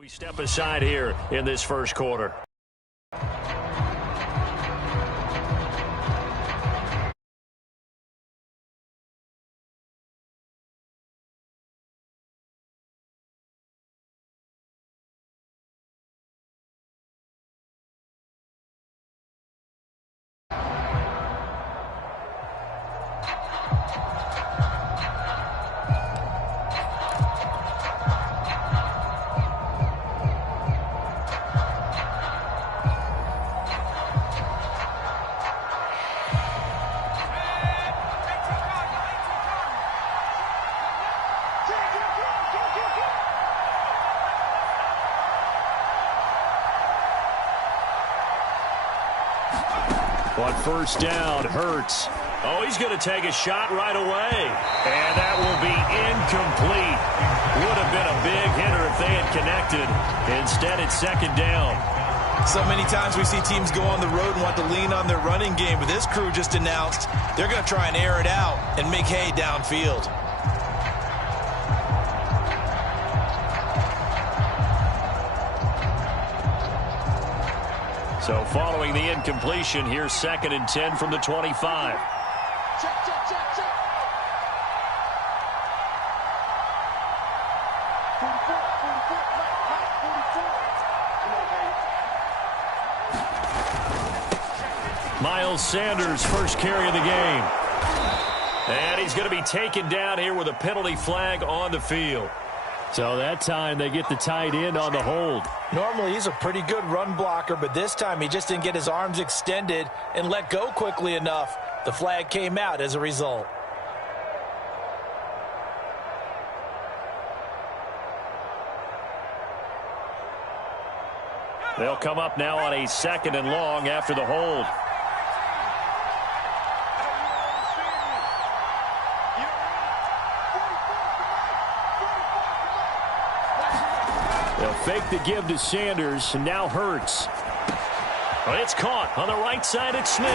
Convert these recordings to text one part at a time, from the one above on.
We step aside here in this first quarter. On first down, Hurts. Oh, he's going to take a shot right away. And that will be incomplete. Would have been a big hitter if they had connected. Instead, it's second down. So many times we see teams go on the road and want to lean on their running game, but this crew just announced they're going to try and air it out and make hay downfield. So following the incompletion, here's 2nd and 10 from the 25. Miles Sanders, first carry of the game. And he's going to be taken down here with a penalty flag on the field. So that time they get the tight end on the hold. Normally he's a pretty good run blocker, but this time he just didn't get his arms extended and let go quickly enough. The flag came out as a result. They'll come up now on a 2nd and long after the hold. They'll fake the give to Sanders, and now Hurts. Well, it's caught on the right side at Smith.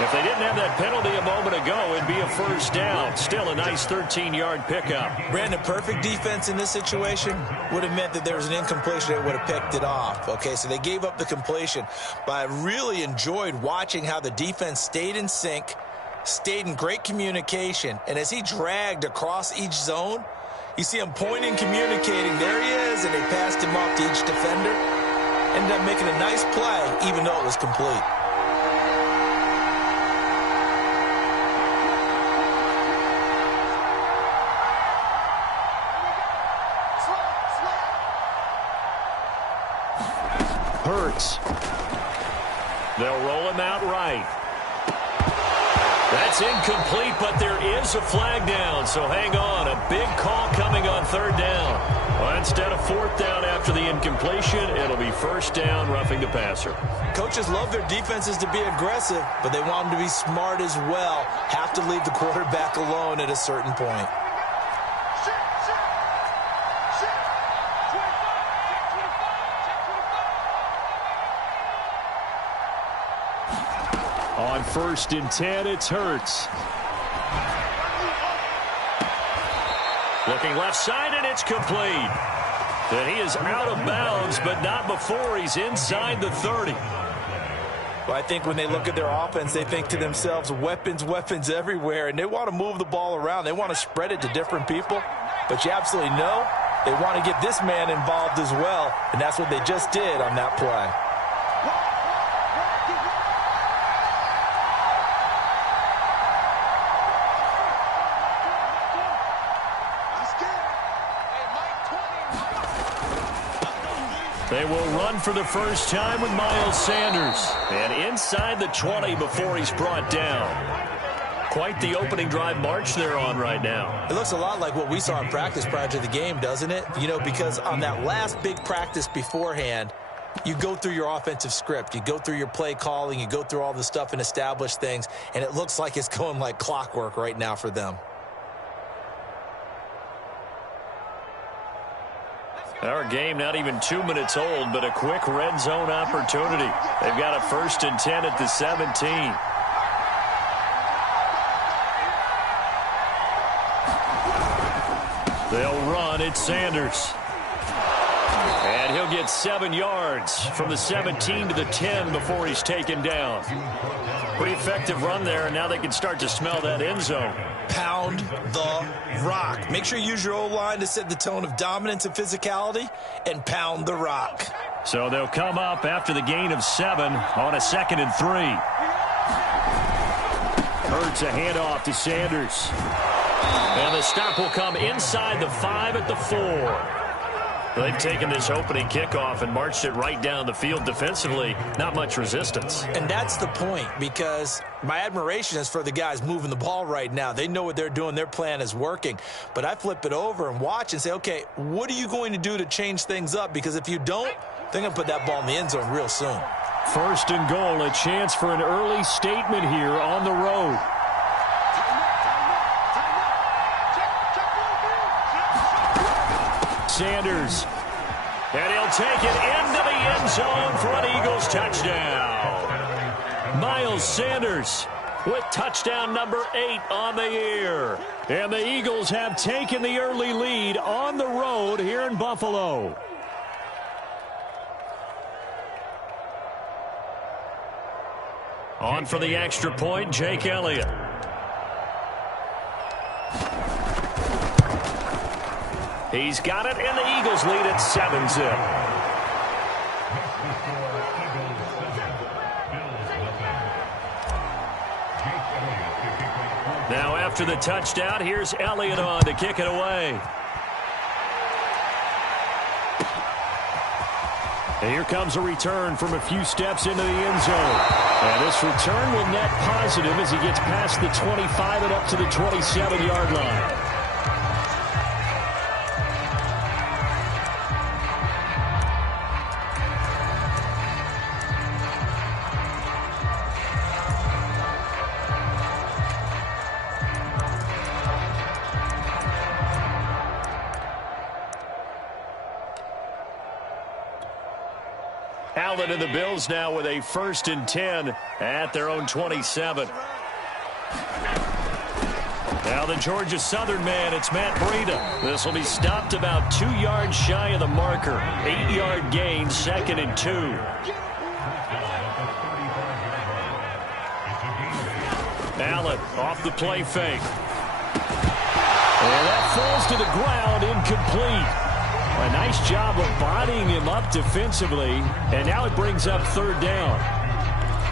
If they didn't have that penalty a moment ago, it'd be a first down. Still a nice 13-yard pickup. Brandon, perfect defense in this situation would have meant that there was an incompletion that would have picked it off. Okay, so they gave up the completion, but I really enjoyed watching how the defense stayed in sync, stayed in great communication, and as he dragged across each zone, you see him pointing, communicating. There he is, and they passed him off to each defender. Ended up making a nice play, even though it was complete. Hurts. They'll roll him out right. That's incomplete, but there is a flag down, so hang on. A big call coming on 3rd down. Well, instead of 4th down after the incompletion, it'll be 1st down, roughing the passer. Coaches love their defenses to be aggressive, but they want them to be smart as well. Have to leave the quarterback alone at a certain point. On 1st and 10, it's Hurts. Looking left side, and it's complete. And he is out of bounds, but not before he's inside the 30. Well, I think when they look at their offense, they think to themselves, weapons, weapons everywhere, and they want to move the ball around. They want to spread it to different people, but you absolutely know they want to get this man involved as well, and that's what they just did on that play. They will run for the first time with Miles Sanders. And inside the 20 before he's brought down. Quite the opening drive march they're on right now. It looks a lot like what we saw in practice prior to the game, doesn't it? You know, because on that last big practice beforehand, you go through your offensive script. You go through your play calling. You go through all the stuff and establish things. And it looks like it's going like clockwork right now for them. Our game not even 2 minutes old, but a quick red zone opportunity. They've got a 1st and 10 at the 17. They'll run. It's Sanders. And he'll get 7 yards from the 17 to the 10 before he's taken down. Pretty effective run there, and now they can start to smell that end zone. Pound the rock. Make sure you use your O-line to set the tone of dominance and physicality, and pound the rock. So they'll come up after the gain of 7 on a 2nd and 3. Hurts a handoff to Sanders. And the stop will come inside the 5 at the 4. They've taken this opening kickoff and marched it right down the field defensively. Not much resistance. And that's the point, because my admiration is for the guys moving the ball right now. They know what they're doing. Their plan is working. But I flip it over and watch and say, okay, what are you going to do to change things up? Because if you don't, they're going to put that ball in the end zone real soon. 1st and goal, a chance for an early statement here on the road. Sanders, and he'll take it into the end zone for an Eagles touchdown. Miles Sanders with touchdown number 8 on the year. And the Eagles have taken the early lead on the road here in Buffalo. On for the extra point, Jake Elliott. He's got it, and the Eagles lead at 7-zip. Now after the touchdown, here's Elliott on to kick it away. And here comes a return from a few steps into the end zone. And this return will net positive as he gets past the 25 and up to the 27-yard line. Allen and the Bills now with a 1st and 10 at their own 27. Now the Georgia Southern man, it's Matt Breida. This will be stopped about 2 yards shy of the marker. 8-yard gain, 2nd and 2. Allen off the play fake. And that falls to the ground, incomplete. A nice job of bodying him up defensively, and now it brings up 3rd down.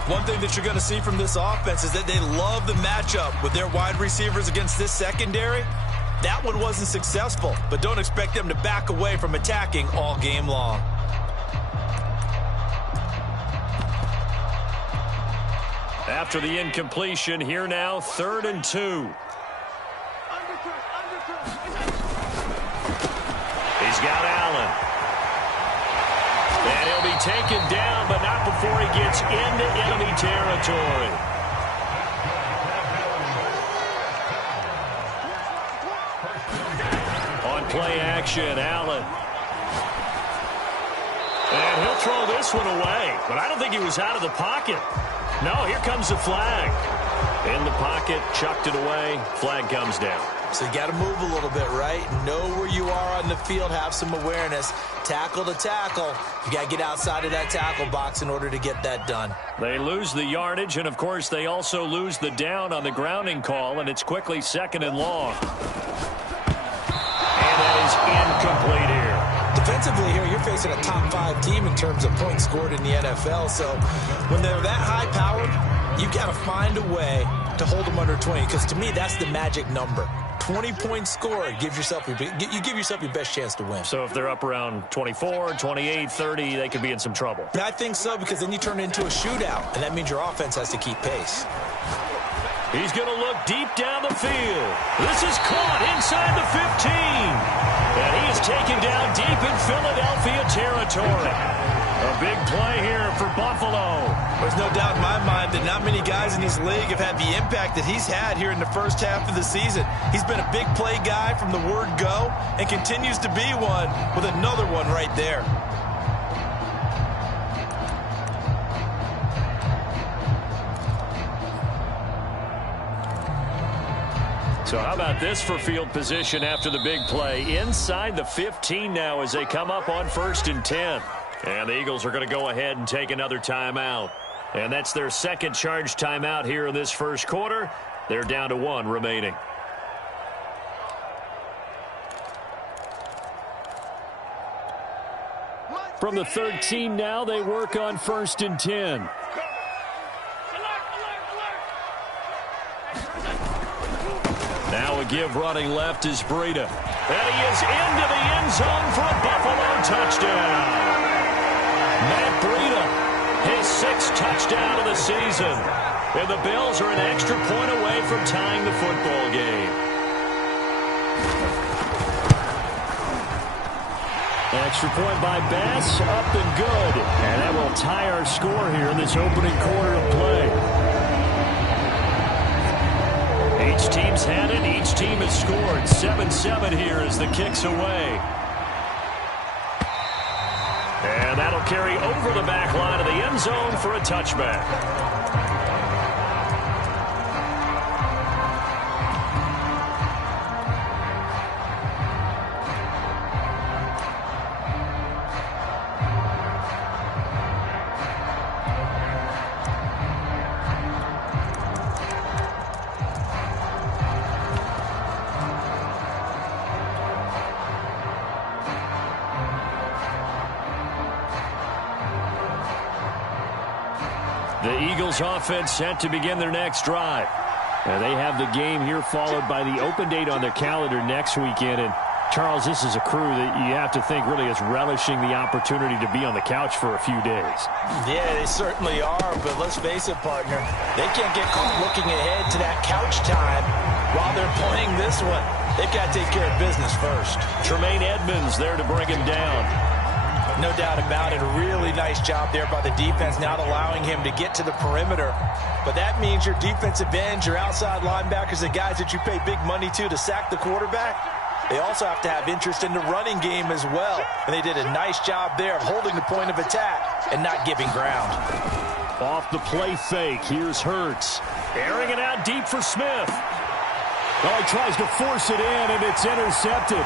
One thing that you're going to see from this offense is that they love the matchup with their wide receivers against this secondary. That one wasn't successful, but don't expect them to back away from attacking all game long. After the incompletion, here now, 3rd and 2. He's got Allen. And he'll be taken down, but not before he gets into enemy territory. On play action, Allen. And he'll throw this one away, but I don't think he was out of the pocket. No, here comes the flag. In the pocket, chucked it away, flag comes down. So you got to move a little bit, right? Know where you are on the field, have some awareness. Tackle to tackle. You got to get outside of that tackle box in order to get that done. They lose the yardage, and of course they also lose the down on the grounding call, and it's quickly 2nd and long. And that is incomplete here. Defensively here, you're facing a top 5 team in terms of points scored in the NFL. So when they're that high-powered, you've got to find a way to hold them under 20, because to me, that's the magic number. 20 points scored gives yourself you give yourself your best chance to win. So if they're up around 24, 28, 30, they could be in some trouble. I think so, because then you turn it into a shootout, and that means your offense has to keep pace. He's going to look deep down the field. This is caught inside the 15. And he is taken down deep in Philadelphia territory. A big play here for Buffalo. There's no doubt in my mind that not many guys in this league have had the impact that he's had here in the first half of the season. He's been a big play guy from the word go and continues to be one with another one right there. So how about this for field position after the big play? Inside the 15 now as they come up on 1st and 10. And the Eagles are going to go ahead and take another timeout. And that's their second charge timeout here in this first quarter. They're down to 1 remaining. From the 13 now, they work on 1st and 10. Now a give running left is Breida. And he is into the end zone for a Buffalo touchdown. Matt Breida, his 6th touchdown of the season. And the Bills are an extra point away from tying the football game. Extra point by Bass, up and good. And that will tie our score here in this opening quarter of play. Each team's had it. Each team has scored. 7-7 here as the kick's away. And that'll carry over the back line of the end zone for a touchback. The Eagles offense set to begin their next drive. They have the game here followed by the open date on their calendar next weekend. And Charles, this is a crew that you have to think really is relishing the opportunity to be on the couch for a few days. Yeah, they certainly are, but let's face it, partner. They can't get caught looking ahead to that couch time while they're playing this one. They've got to take care of business first. Tremaine Edmonds there to bring him down. No doubt about it. A really nice job there by the defense, not allowing him to get to the perimeter. But that means your defensive ends, your outside linebackers, the guys that you pay big money to sack the quarterback, they also have to have interest in the running game as well. And they did a nice job there of holding the point of attack and not giving ground. Off the play fake, here's Hurts. Airing it out deep for Smith. Well, he tries to force it in, and it's intercepted.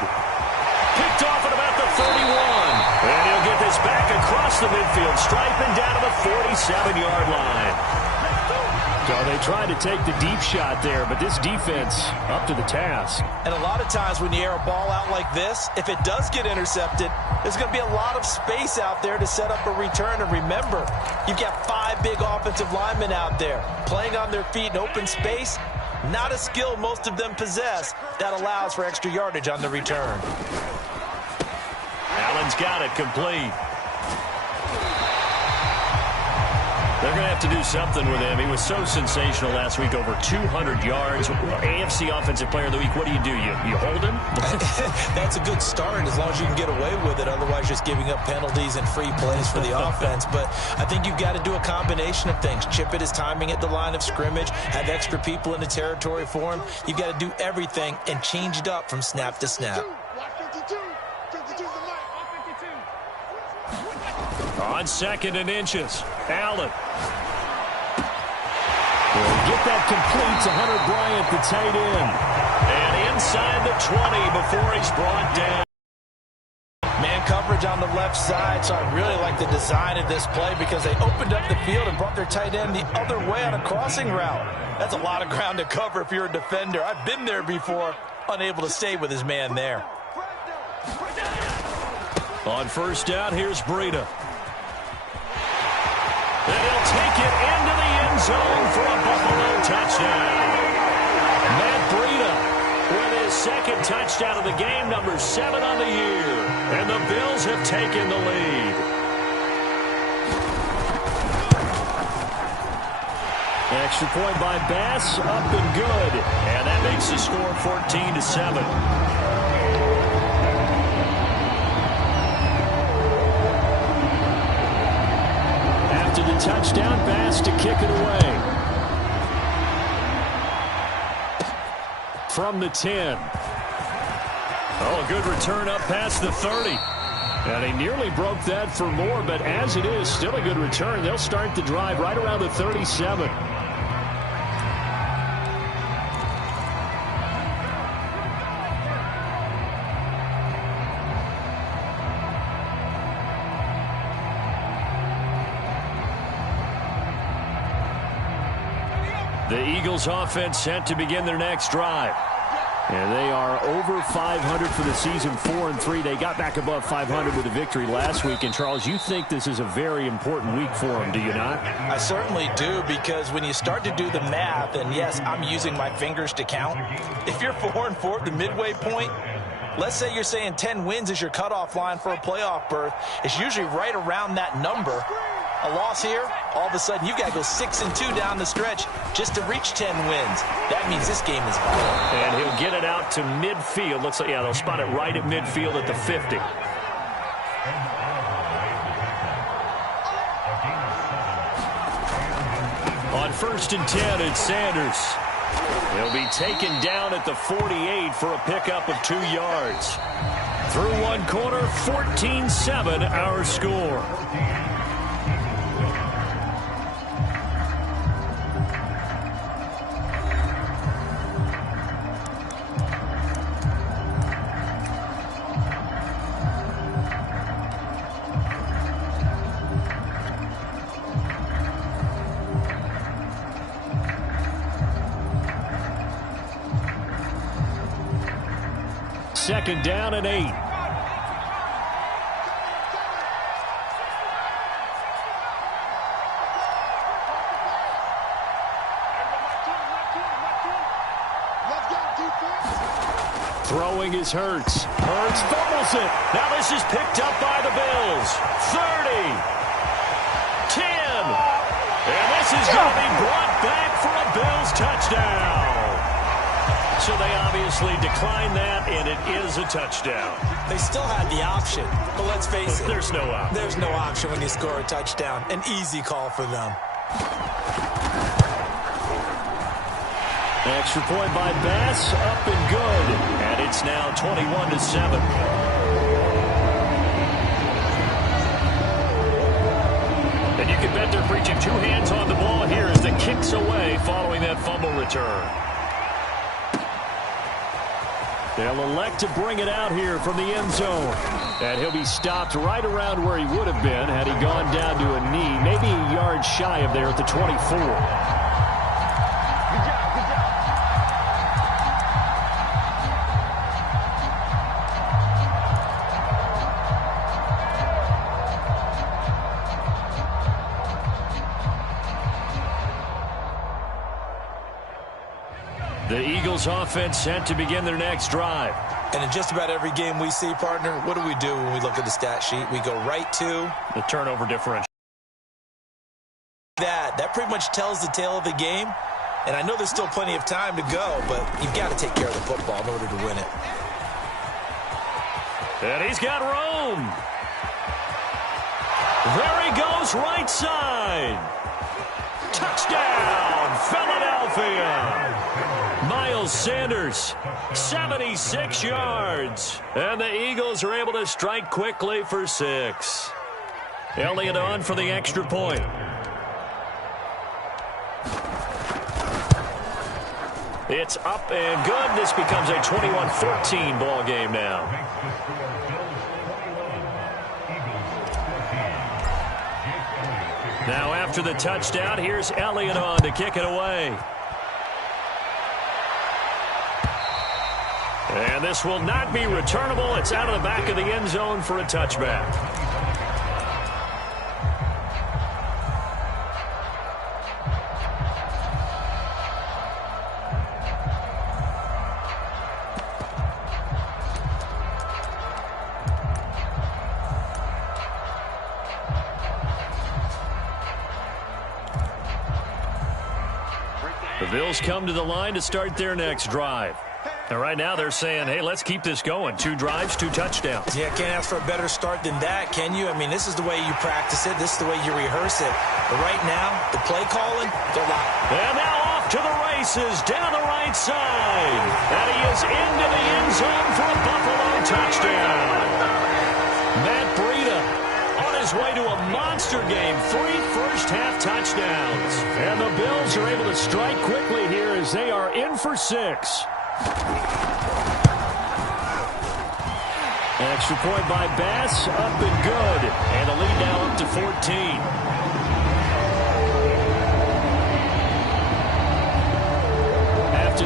Picked off at about the 31. And he'll get this back across the midfield stripe and down to the 47-yard line. So they tried to take the deep shot there, but this defense up to the task. And a lot of times when you air a ball out like this, if it does get intercepted, there's going to be a lot of space out there to set up a return. And remember, you've got 5 big offensive linemen out there playing on their feet in open space. Not a skill most of them possess that allows for extra yardage on the return. Allen's got it complete. They're going to have to do something with him. He was so sensational last week, over 200 yards. AFC Offensive Player of the Week, what do? You hold him? That's a good start as long as you can get away with it. Otherwise, just giving up penalties and free plays for the offense. But I think you've got to do a combination of things. Chip it his timing at the line of scrimmage, have extra people in the territory for him. You've got to do everything and change it up from snap to snap. On 2nd and inches, Allen. Will get that complete to Hunter Bryant, the tight end. And inside the 20 before he's brought down. Man coverage on the left side, so I really like the design of this play because they opened up the field and brought their tight end the other way on a crossing route. That's a lot of ground to cover if you're a defender. I've been there before, unable to stay with his man there. On 1st down, here's Breida. And he'll take it into the end zone for a Buffalo touchdown. Matt Breida with his 2nd touchdown of the game, number 7 on the year. And the Bills have taken the lead. Extra point by Bass, up and good. And that makes the score 14-7. The touchdown, Bass to kick it away. From the 10. Oh, a good return up past the 30. And he nearly broke that for more, but as it is, still a good return. They'll start the drive right around the 37. The Eagles offense set to begin their next drive. And they are over 500 for the season, 4-3. They got back above 500 with a victory last week. And, Charles, you think this is a very important week for them, do you not? I certainly do, because when you start to do the math, and, yes, I'm using my fingers to count, if you're 4-4 at the midway point, let's say you're saying 10 wins is your cutoff line for a playoff berth. It's usually right around that number. A loss here, all of a sudden you've got to go 6-2 down the stretch just to reach 10 wins. That means this game is vital. And he'll get it out to midfield. Looks like, yeah, they'll spot it right at midfield at the 50. On 1st and 10, it's Sanders. He'll be taken down at the 48 for a pickup of 2 yards. Through one quarter, 14-7 our score. Second down and 8. Throwing is Hurts. Hurts fumbles it. Now this is picked up by the Bills. 30. 10. And this is going to be brought back for a Bills touchdown. So they obviously declined that, and it is a touchdown. They still had the option, but let's face it. There's no option. There's no option when you score a touchdown. An easy call for them. Extra point by Bass, up and good. And it's now 21-7. And you can bet they're preaching 2 hands on the ball here as the kick's away following that fumble return. They'll elect to bring it out here from the end zone. And he'll be stopped right around where he would have been had he gone down to a knee, maybe a yard shy of there at the 24. The Eagles offense set to begin their next drive. And in just about every game we see, partner, what do we do when we look at the stat sheet? We go right to the turnover differential. That pretty much tells the tale of the game. And I know there's still plenty of time to go, but you've got to take care of the football in order to win it. And he's got room. There he goes, right side. Touchdown, Philadelphia. Miles Sanders, 76 yards. And the Eagles are able to strike quickly for 6. Elliott on for the extra point. It's up and good. This becomes a 21-14 ball game now. Now after the touchdown, here's Elliott on to kick it away. And this will not be returnable. It's out of the back of the end zone for a touchback. The Bills come to the line to start their next drive. And right now they're saying, hey, let's keep this going. 2 drives, 2 touchdowns. Yeah, can't ask for a better start than that, can you? I mean, this is the way you practice it. This is the way you rehearse it. But right now, the play calling, they're locked. And now off to the races down the right side. And he is into the end zone for a Buffalo touchdown. Matt Breida on his way to a monster game. 3 first-half touchdowns. And the Bills are able to strike quickly here as they are in for 6. Extra point by Bass, up and good. And the lead now up to 14.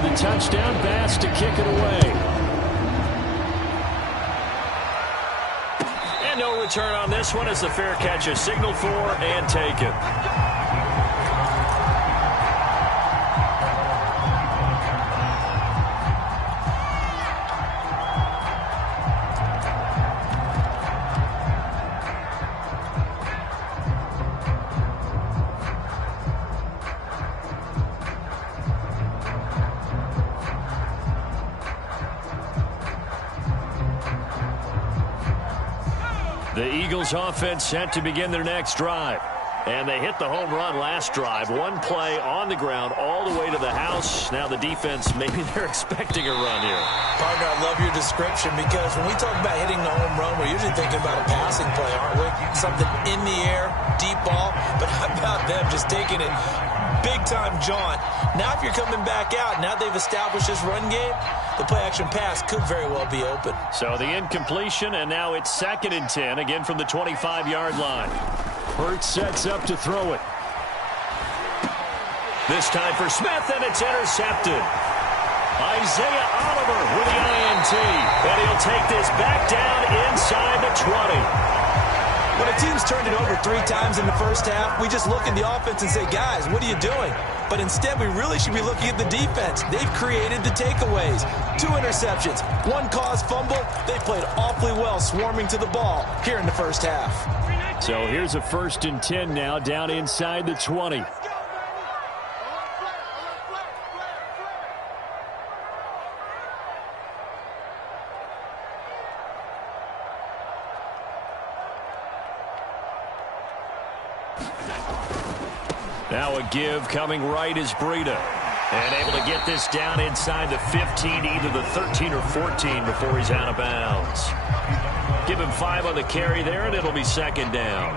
After the touchdown, Bass to kick it away. And no return on this one as the fair catch is signaled for and taken. The Eagles offense set to begin their next drive. And they hit the home run last drive. One play on the ground all the way to the house. Now the defense, maybe they're expecting a run here. Partner, I love your description because when we talk about hitting the home run, we're usually thinking about a passing play, aren't we? Something in the air, deep ball. But how about them just taking it big-time jaunt? Now if you're coming back out, now they've established this run game, the play-action pass could very well be open. So the incompletion, and now it's 2nd and 10, again from the 25-yard line. Hurts sets up to throw it. This time for Smith, and it's intercepted. Isaiah Oliver with the INT, and he'll take this back down inside the 20. When a team's turned it over 3 times in the first half, we just look at the offense and say, guys, what are you doing? But instead, we really should be looking at the defense. They've created the takeaways. 2 interceptions, 1 caused fumble. They played awfully well swarming to the ball here in the first half. So here's a 1st and 10 now down inside the 20. Now a give coming right is Breida. And able to get this down inside the 15, either the 13 or 14 before he's out of bounds. Give him 5 on the carry there, and it'll be 2nd down.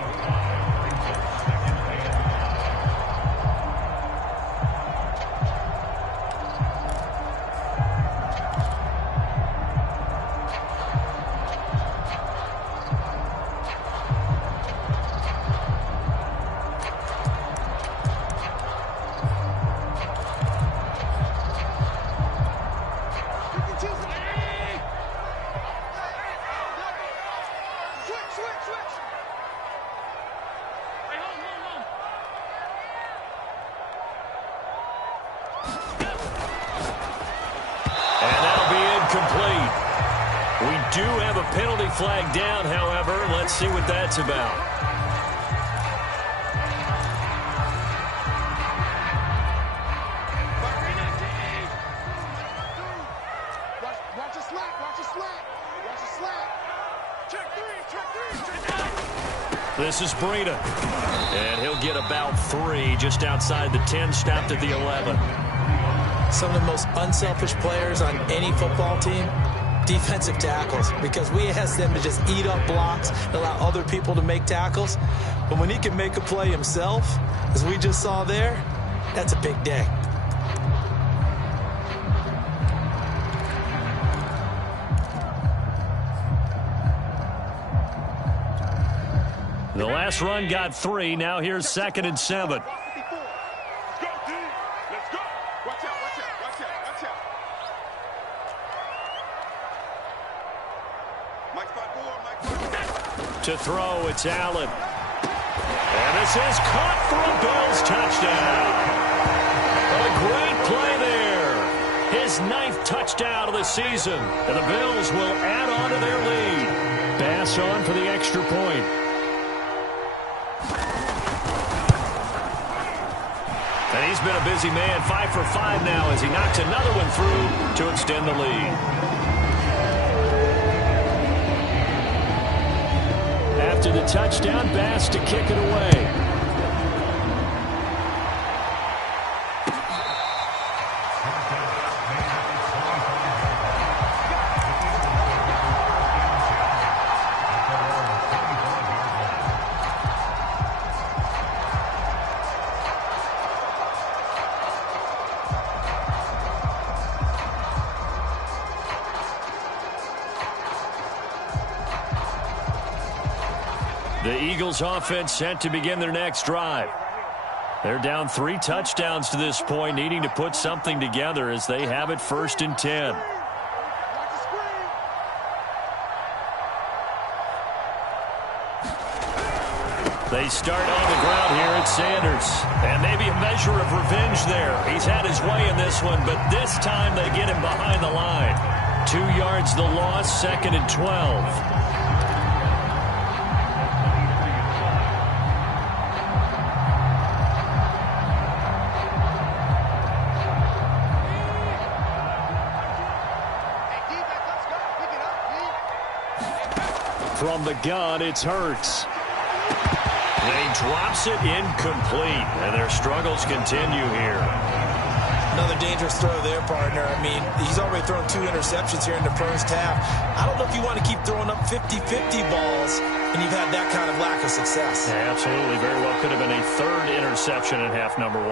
We do have a penalty flag down, however. Let's see what that's about. Watch a slap, watch a slap, watch a slap. Check 3. This is Breida. And he'll get about 3 just outside the 10, stopped at the 11. Some of the most unselfish players on any football team, defensive tackles, because we ask them to just eat up blocks and allow other people to make tackles. But when he can make a play himself, as we just saw there, that's a big day. The last run got 3. Now here's 2nd and 7. To throw, it's Allen. And this is caught for a Bills touchdown. A great play there. His 9th touchdown of the season. And the Bills will add on to their lead. Bass on for the extra point. And he's been a busy man, 5 for 5 now as he knocks another one through to extend the lead. After the touchdown, Bass to kick it away. The Eagles offense set to begin their next drive. They're down 3 touchdowns to this point, needing to put something together as they have it 1st and 10. They start on the ground here at Sanders. And maybe a measure of revenge there. He's had his way in this one, but this time they get him behind the line. 2 yards the loss, 2nd and 12. From the gun, it's Hurts. And he drops it incomplete, and their struggles continue here. Another dangerous throw there, partner. I mean, he's already thrown 2 interceptions here in the first half. I don't know if you want to keep throwing up 50-50 balls, and you've had that kind of lack of success. Yeah, absolutely. Very well could have been a 3rd interception in half number 1.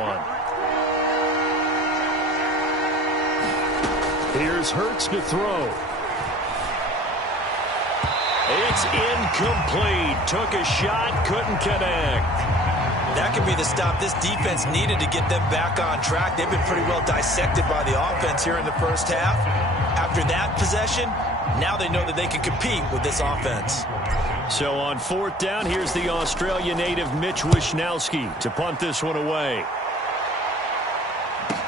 Here's Hurts to throw. It's incomplete. Took a shot, couldn't connect. That could be the stop this defense needed to get them back on track. They've been pretty well dissected by the offense here in the first half. After that possession, now they know that they can compete with this offense. So on 4th down, here's the Australia native Mitch Wishnowski to punt this one away.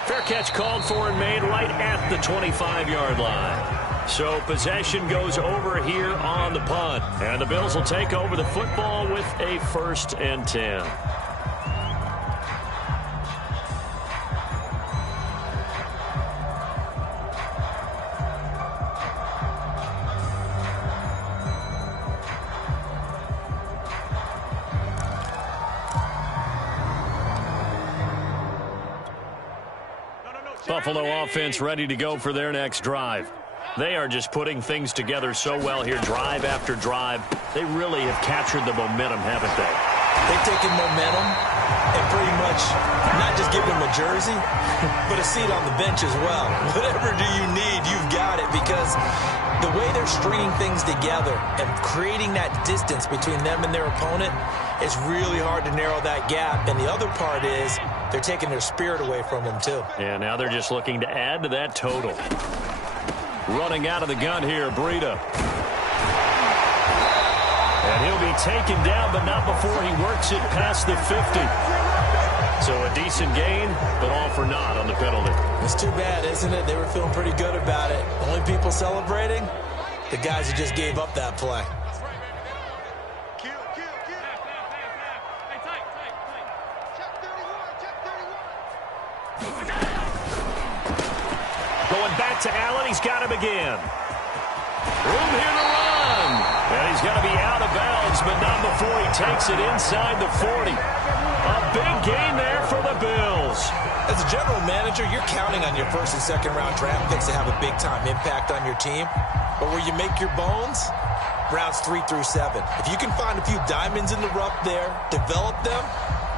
Fair catch called for and made right at the 25-yard line. So possession goes over here on the punt. And the Bills will take over the football with a 1st and 10. Buffalo offense ready to go for their next drive. They are just putting things together so well here, drive after drive. They really have captured the momentum, haven't they? They've taken momentum and pretty much not just given them a jersey, but a seat on the bench as well. Whatever do you need, you've got it, because the way they're stringing things together and creating that distance between them and their opponent, it's really hard to narrow that gap. And the other part is they're taking their spirit away from them, too. Yeah, now they're just looking to add to that total. Running out of the gun here, Breida. And he'll be taken down, but not before he works it past the 50. So a decent gain, but all for naught on the penalty. It's too bad, isn't it? They were feeling pretty good about it. Only people celebrating, the guys who just gave up that play. Going back to Allen. He's got him again. Room here to run. And he's got to be out of bounds, but not before he takes it inside the 40. A big gain there for the Bills. As a general manager, you're counting on your 1st and 2nd round draft picks to have a big-time impact on your team. But where you make your bones, rounds 3 through 7. If you can find a few diamonds in the rough there, develop them,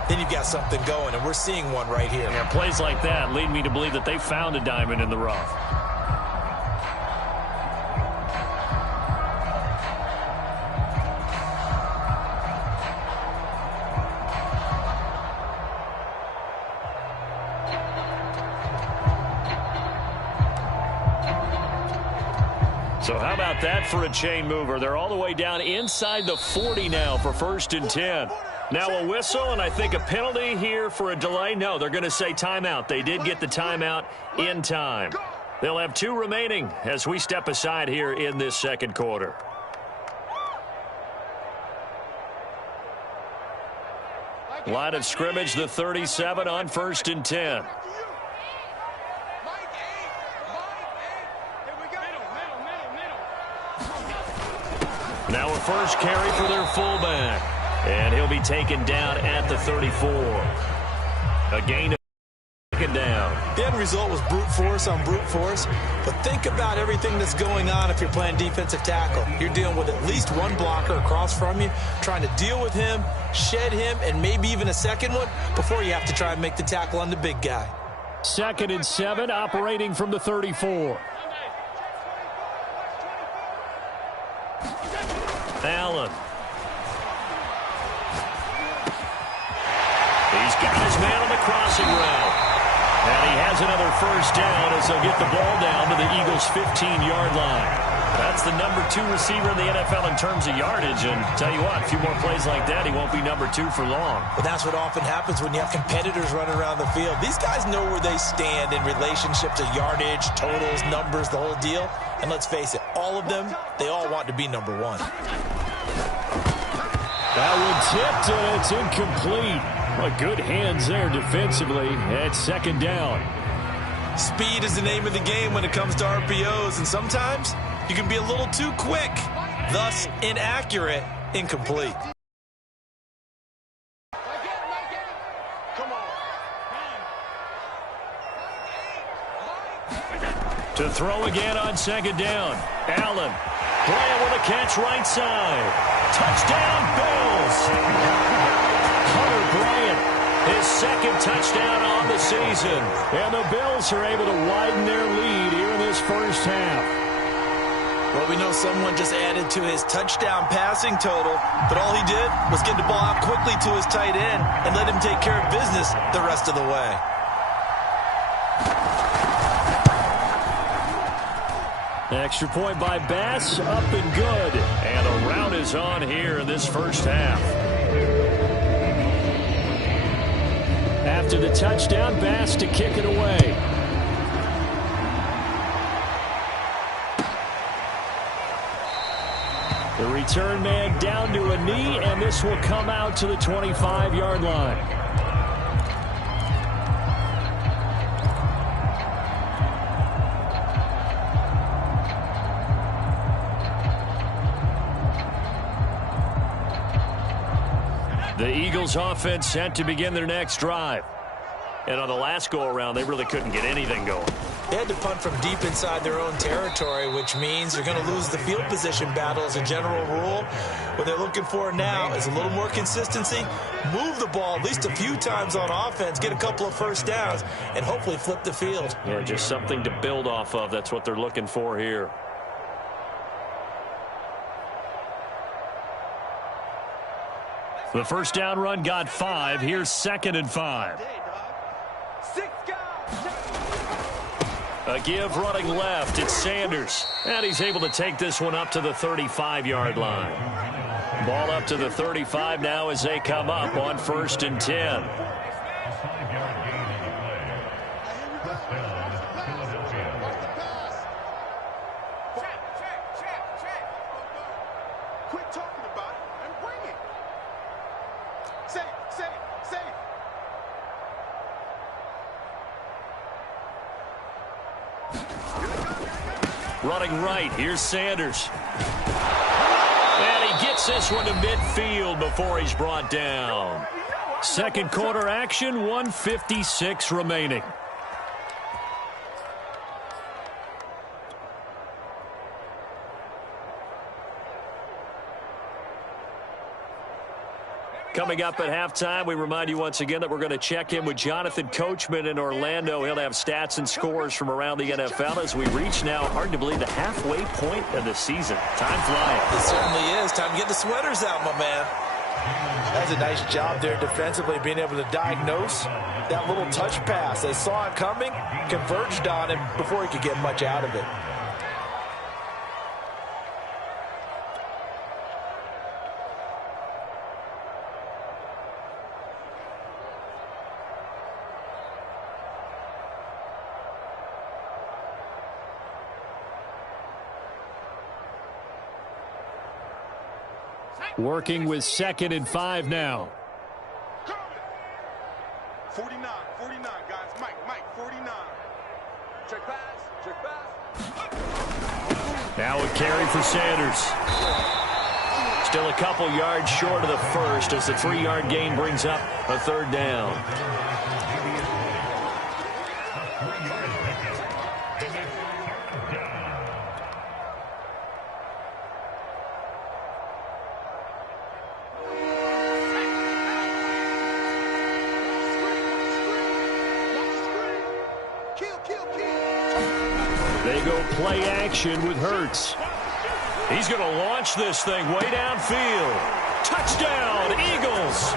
then you've got something going, and we're seeing one right here. Yeah, plays like that lead me to believe that they found a diamond in the rough. So how about that for a chain mover? They're all the way down inside the 40 now for 1st and 10. Now a whistle, and I think a penalty here for a delay. No, they're going to say timeout. They did get the timeout in time. They'll have 2 remaining as we step aside here in this 2nd quarter. Line of scrimmage, the 37 on 1st and 10. Now a first carry for their fullback. And he'll be taken down at the 34. A gain of second down. The end result was brute force on brute force. But think about everything that's going on if you're playing defensive tackle. You're dealing with at least one blocker across from you, trying to deal with him, shed him, and maybe even a second one before you have to try and make the tackle on the big guy. 2nd and 7, operating from the 34. Allen. He's got his man crossing route. And he has another first down as they'll get the ball down to the Eagles' 15-yard line. That's the number 2 receiver in the NFL in terms of yardage. And tell you what, a few more plays like that, he won't be number 2 for long. But that's what often happens when you have competitors running around the field. These guys know where they stand in relationship to yardage, totals, numbers, the whole deal. And let's face it, all of them, they all want to be number 1. That one tipped, and it's incomplete. Well, good hands there defensively at second down. Speed is the name of the game when it comes to RPOs, and sometimes you can be a little too quick, thus inaccurate, incomplete. To throw again on second down. Allen. Bryant with a catch right side. Touchdown, Bills. Hunter Bryant, his second touchdown on the season. And the Bills are able to widen their lead here in this first half. Well, we know someone just added to his touchdown passing total, but all he did was get the ball out quickly to his tight end and let him take care of business the rest of the way. Extra point by Bass, up and good. And the rout is on here in this first half. After the touchdown, Bass to kick it away. The return man down to a knee, and this will come out to the 25-yard line. The Eagles offense set to begin their next drive. And on the last go-around, they really couldn't get anything going. They had to punt from deep inside their own territory, which means you're going to lose the field position battle as a general rule. What they're looking for now is a little more consistency, move the ball at least a few times on offense, get a couple of first downs, and hopefully flip the field. Yeah, just something to build off of. That's what they're looking for here. The first down run got 5. Here's 2nd and 5. A give running left. It's Sanders. And he's able to take this one up to the 35-yard line. Ball up to the 35 now as they come up on 1st and 10. Quit talking about it and bring it. Say it. Running right, here's Sanders. And he gets this one to midfield before he's brought down. Second quarter action, 1:56 remaining. Coming up at halftime, we remind you once again that we're going to check in with Jonathan Coachman in Orlando. He'll have stats and scores from around the NFL as we reach now, hard to believe, the halfway point of the season. Time flying. It certainly is. Time to get the sweaters out, my man. That's a nice job there defensively, being able to diagnose that little touch pass. They saw it coming, converged on him before he could get much out of it. Working with 2nd and 5 now. 49, guys. Mike, 49. Check pass. Now a carry for Sanders. Still a couple yards short of the first as the 3-yard gain brings up a 3rd down. They go play action with Hurts. He's going to launch this thing way downfield. Touchdown, Eagles.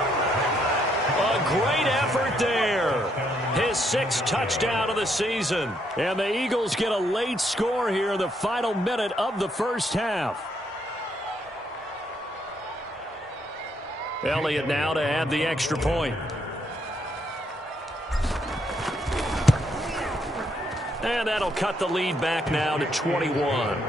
A great effort there. His 6th touchdown of the season. And the Eagles get a late score here in the final minute of the first half. Elliott now to add the extra point. And that'll cut the lead back now to 21.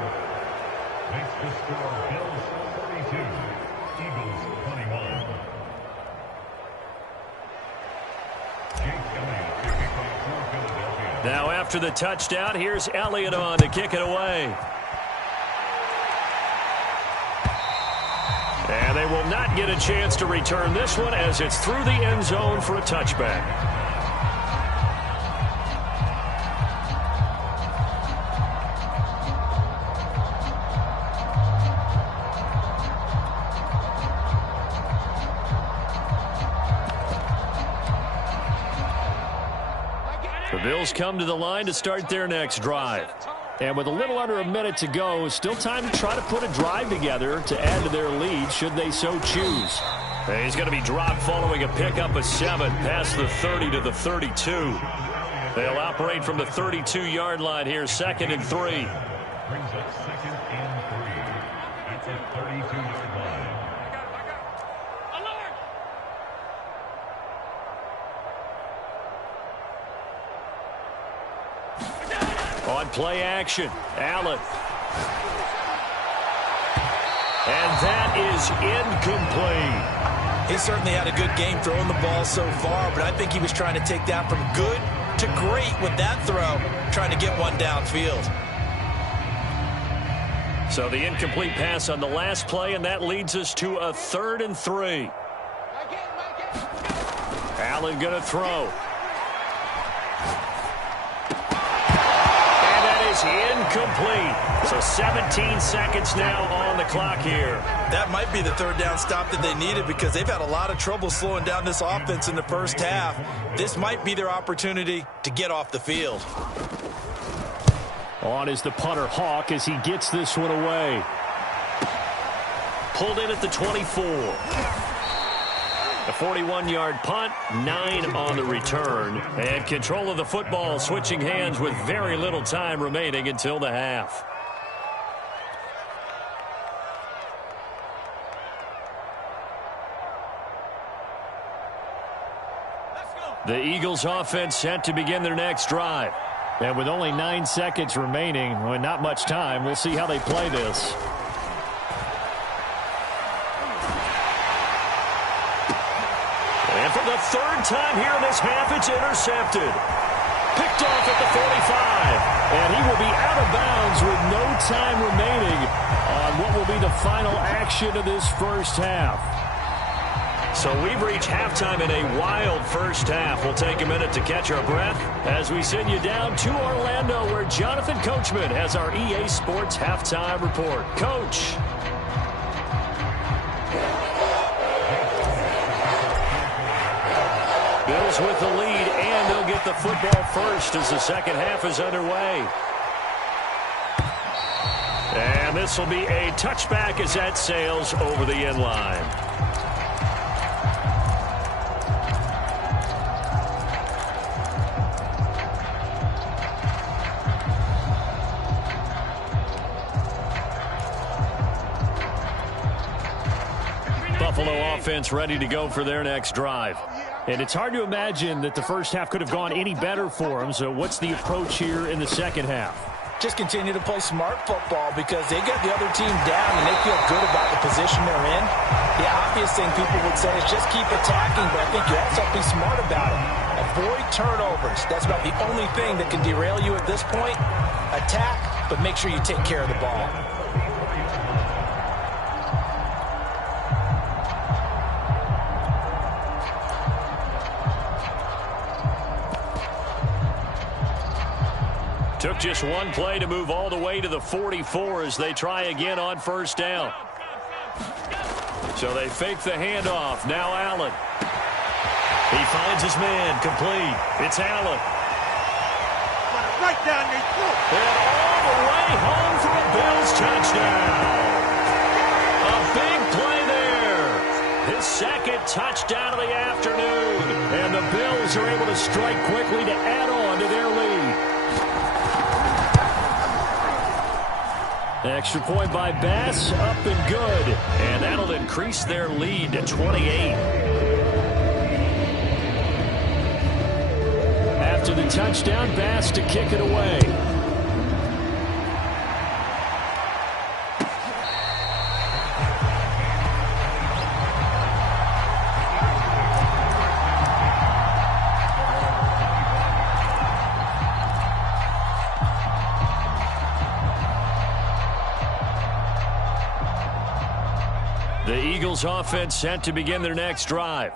Now after the touchdown, here's Elliott on to kick it away. And they will not get a chance to return this one as it's through the end zone for a touchback. The Bills come to the line to start their next drive. And with a little under a minute to go, still time to try to put a drive together to add to their lead should they so choose. And he's going to be dropped following a pickup of 7 past the 30 to the 32. They'll operate from the 32-yard line here, 2nd and 3. Brings up 2nd and 3 at the 32-yard line. On play action, Allen. And that is incomplete. He certainly had a good game throwing the ball so far, but I think he was trying to take that from good to great with that throw, trying to get one downfield. So the incomplete pass on the last play, and that leads us to a 3rd and 3. Allen going to throw. Incomplete. So 17 seconds now on the clock here. That might be the 3rd down stop that they needed because they've had a lot of trouble slowing down this offense in the first half. This might be their opportunity to get off the field. On is the punter Hawk as he gets this one away. Pulled in at the 24. A 41-yard punt, 9 on the return. And control of the football switching hands with very little time remaining until the half. The Eagles offense set to begin their next drive. And with only 9 seconds remaining, well, not much time, we'll see how they play this. And for the 3rd time here in this half, it's intercepted. Picked off at the 45. And he will be out of bounds with no time remaining on what will be the final action of this first half. So we've reached halftime in a wild first half. We'll take a minute to catch our breath as we send you down to Orlando, where Jonathan Coachman has our EA Sports halftime report. Coach. Bills with the lead, and they'll get the football first as the second half is underway. And this will be a touchback as that sails over the end line. Buffalo offense ready to go for their next drive. And it's hard to imagine that the first half could have gone any better for them. So what's the approach here in the second half? Just continue to play smart football because they get the other team down and they feel good about the position they're in. The obvious thing people would say is just keep attacking, but I think you also have to be smart about it. Avoid turnovers. That's about the only thing that can derail you at this point. Attack, but make sure you take care of the ball. Took just one play to move all the way to the 44 as they try again on first down. So they fake the handoff. Now Allen. He finds his man. Complete. It's Allen. Right down the throat. And all the way home for a Bills touchdown. A big play there. His second touchdown of the afternoon. And the Bills are able to strike quickly to add on to their lead. Extra point by Bass, up and good. And that'll increase their lead to 28. After the touchdown, Bass to kick it away. The Eagles offense set to begin their next drive.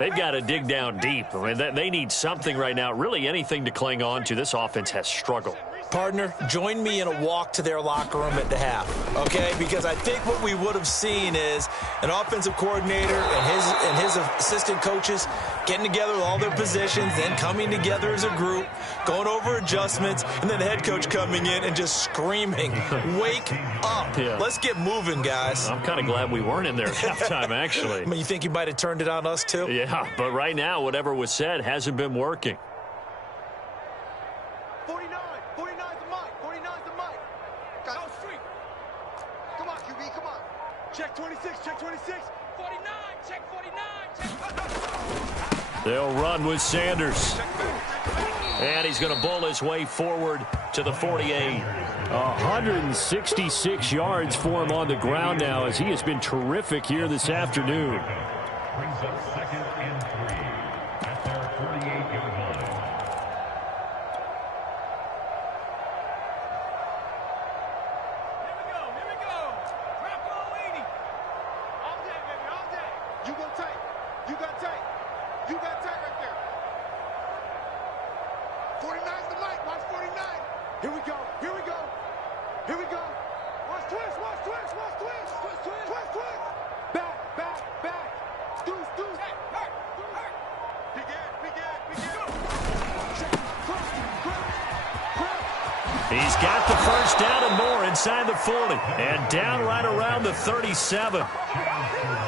They've got to dig down deep. I mean, they need something right now, really anything to cling on to. This offense has struggled. Partner, join me in a walk to their locker room at the half, okay? Because I think what we would have seen is an offensive coordinator and his assistant coaches getting together with all their positions, then coming together as a group, going over adjustments, and then the head coach coming in and just screaming, wake up. Yeah. Let's get moving, guys. I'm kind of glad we weren't in there at halftime, actually. I mean, you think you might have turned it on us, too? Yeah, but right now, whatever was said hasn't been working. 49's the mic. 49's the mic. Go street. Come on, QB, come on. Check 26, check 26. 49, check 49, check. They'll run with Sanders. And he's going to bull his way forward to the 48. 166 yards for him on the ground now, as he has been terrific here this afternoon. Brings up 2nd and 3 at their 48-yard line. Here we go. Drop on Laney. All day, baby, all day. You go tight. You got tight. You got tight right there. 49's the mic. Watch 49. Here we go. Here we go. Here we go. Watch twist. Watch twist. Watch twist. Twist, twist. Twist, twist. Back, back, back. Deuce, deuce. Hey, hurt, hurt. Big ass, big ass, big ass. Check. Cross, cross, cross. He's got the first down and more inside the 40. And down right around the 37.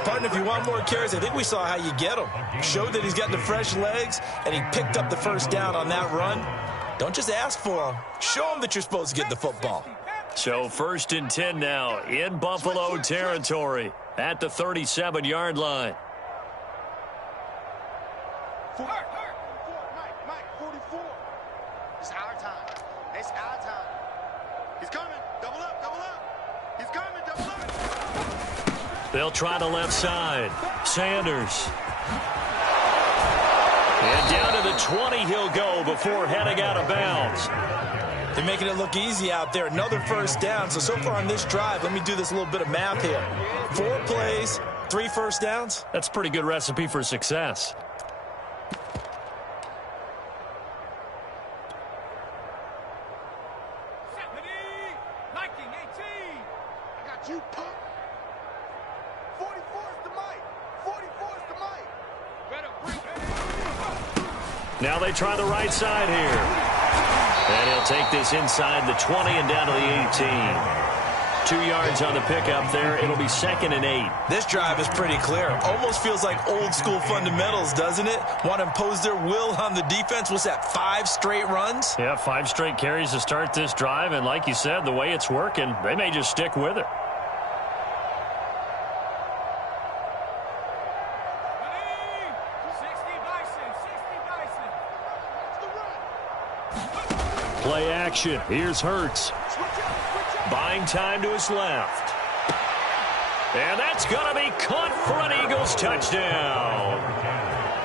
Partner, if you want more carries, I think we saw how you get him. Showed that he's got the fresh legs, and he picked up the first down on that run. Don't just ask for him. Show him that you're supposed to get the football. So 1st and 10 now in Buffalo territory at the 37-yard line. 44, Mike, 44. It's our time. It's our time. He's coming. Double up, double up. He's coming, double up. They'll try the left side. Sanders. And down to the 20 he'll go before heading out of bounds. They're making it look easy out there. Another first down. So far on this drive, let me do this little bit of math here. 4 plays, 3 first downs. That's a pretty good recipe for success. I got you, punk. 44's the mic. 44's the mic. Better bring it. Now they try the right side here. And he'll take this inside the 20 and down to the 18. 2 yards on the pickup there. It'll be 2nd and 8. This drive is pretty clear. Almost feels like old school fundamentals, doesn't it? Want to impose their will on the defense. What's that, 5 straight runs? Yeah, 5 straight carries to start this drive. And like you said, the way it's working, they may just stick with it. Play action. Here's Hurts. Buying time to his left. And that's going to be caught for an Eagles touchdown.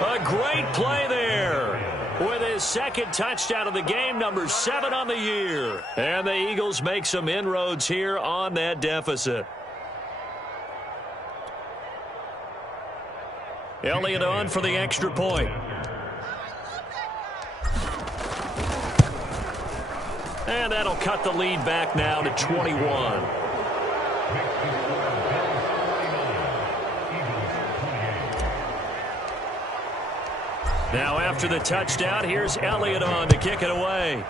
A great play there. With his 2nd touchdown of the game, number 7 on the year. And the Eagles make some inroads here on that deficit. Elliott on for the extra point. And that'll cut the lead back now to 21. Now after the touchdown, here's Elliott on to kick it away.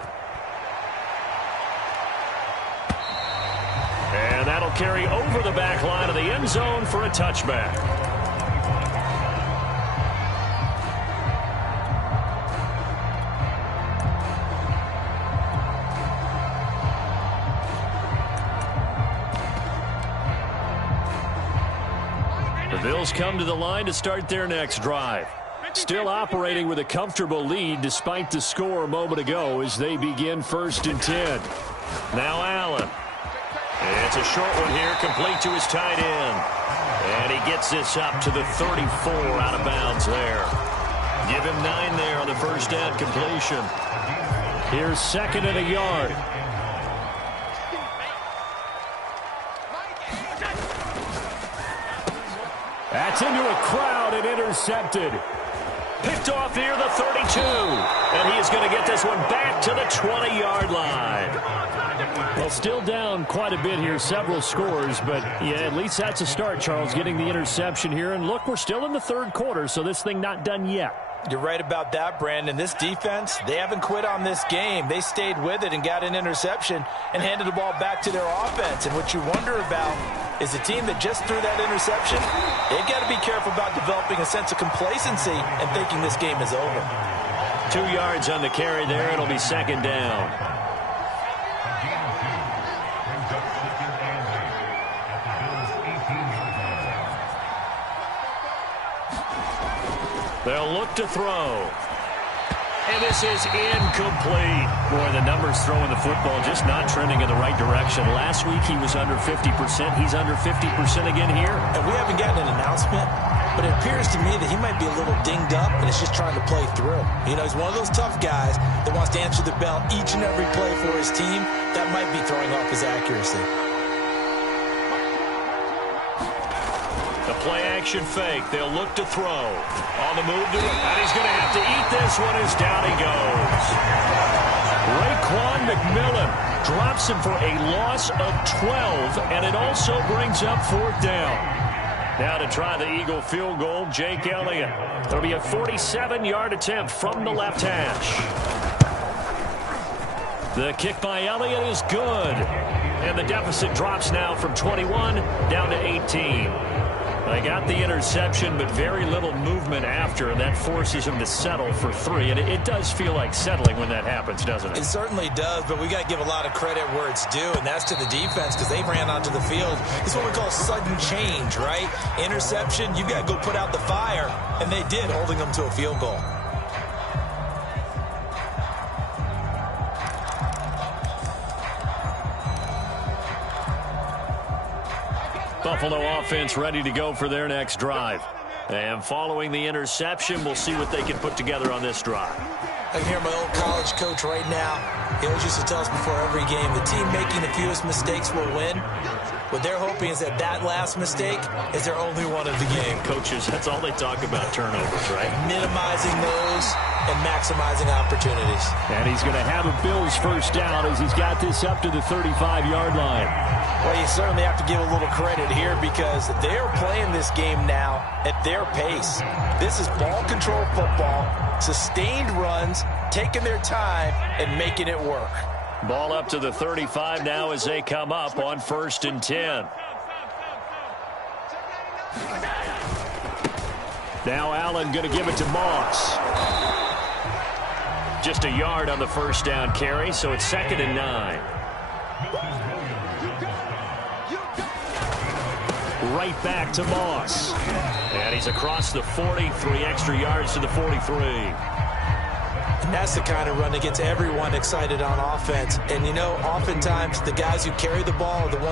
And that'll carry over the back line of the end zone for a touchback. The Bills come to the line to start their next drive. Still operating with a comfortable lead despite the score a moment ago as they begin 1st and 10. Now Allen. It's a short one here, complete to his tight end. And he gets this up to the 34 out of bounds there. Give him 9 there on the first down completion. Here's 2nd and a yard. That's into a crowd and intercepted. Picked off near the 32. And he is going to get this one back to the 20-yard line. Well, still down quite a bit here, several scores, but yeah, at least that's a start, Charles, getting the interception here. And look, we're still in the 3rd quarter, so this thing not done yet. You're right about that, Brandon. This defense, they haven't quit on this game. They stayed with it and got an interception and handed the ball back to their offense. And what you wonder about is a team that just threw that interception, they've got to be careful about developing a sense of complacency and thinking this game is over. 2 yards on the carry there. It'll be 2nd down. They'll look to throw. And this is incomplete. Boy, the numbers throwing the football just not trending in the right direction. Last week he was under 50%. He's under 50% again here. And we haven't gotten an announcement, but it appears to me that he might be a little dinged up and is just trying to play through. You know, he's one of those tough guys that wants to answer the bell each and every play for his team. That might be throwing off his accuracy. The play-action fake. They'll look to throw. On the move to it. And he's going to have to eat this one as down he goes. Raekwon McMillan drops him for a loss of 12, and it also brings up 4th down. Now to try the Eagle field goal, Jake Elliott. It'll be a 47-yard attempt from the left hash. The kick by Elliott is good. And the deficit drops now from 21 down to 18. They got the interception, but very little movement after, and that forces him to settle for 3. And it does feel like settling when that happens, doesn't it? It certainly does, but we got to give a lot of credit where it's due, and that's to the defense because they ran onto the field. It's what we call sudden change, right? Interception, you got to go put out the fire, and they did, holding them to a field goal. Buffalo offense ready to go for their next drive. And following the interception, we'll see what they can put together on this drive. I can hear my old college coach right now. He always used to tell us before every game, the team making the fewest mistakes will win. What they're hoping is that last mistake is their only one of the game. Coaches, that's all they talk about, turnovers, right? Minimizing those and maximizing opportunities. And he's going to have a Bills first down as he's got this up to the 35-yard line. Well, you certainly have to give a little credit here because they're playing this game now at their pace. This is ball control football, sustained runs, taking their time, and making it work. Ball up to the 35 now as they come up on 1st and 10. Now Allen going to give it to Moss. Just a yard on the first down carry, so it's 2nd and 9. Right back to Moss. And he's across the 40, 3 extra yards to the 43. And that's the kind of run that gets everyone excited on offense. And, you know, oftentimes the guys who carry the ball are the ones